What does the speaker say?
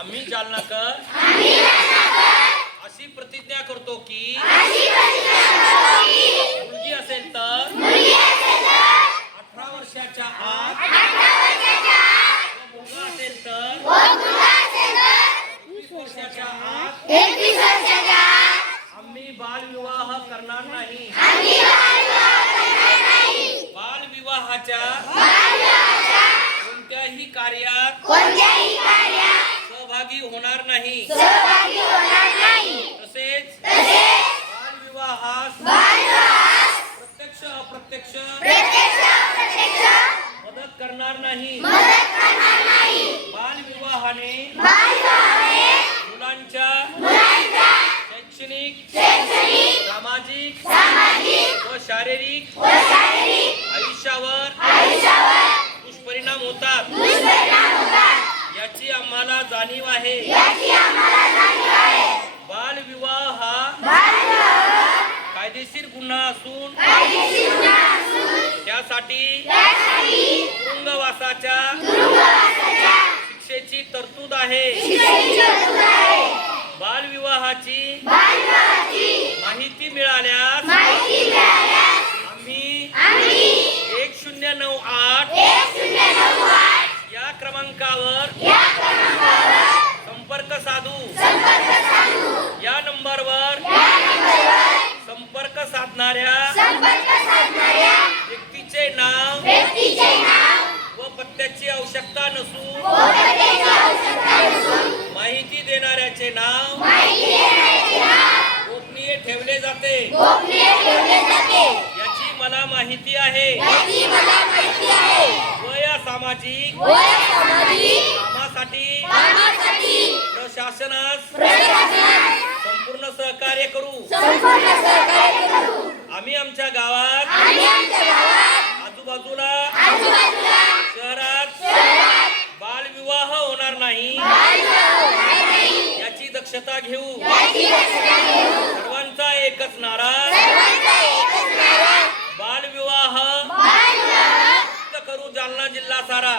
आम्ही जालनाकर अशी प्रतिज्ञा करतो की मुलगी असेल तर 18 वर्षाच्या आत मुलगा असेल तर 21 वर्षाच्या आत आम्ही बालविवाह करणार नाही. बालविवाहाच्या कोणत्याही कार्यात सहभागी होणार नाही. तसेच बालविवाहास प्रत्यक्ष अप्रत्यक्ष मदत करणार नाही. बालविवाहाने मुलांच्या शैक्षणिक, सामाजिक व शारीरिक आयुष्यावर दुष्परिणाम होतात. याची आम्हाला जाणीव आहे. बालविवाह हा कायदेशीर गुन्हा असून त्यासाठी तुरुंगवासाच्या शिक्षेची तरतूद आहे. बालविवाहाची माहिती मिळाल्यास आम्ही 1098 या क्रमांकावर संपर्क साधू. या नंबरवर संपर्क साधणाऱ्या व्यक्तीचे नाव व पत्त्याची आवश्यकता नसून माहिती देणाऱ्याचे नाव गोपनीय ठेवले जाते. याची मला माहिती आहे. व या सामाजिक कामासाठी प्रशासनास संपूर्ण सहकार्य करू. आम्ही आमच्या गावात आजूबाजूला शहरात बालविवाह होणार नाही याची दक्षता घेऊ. सर्वांचा एकच नारा, बालविवाह मुक्त करू जालना जिल्हा सारा.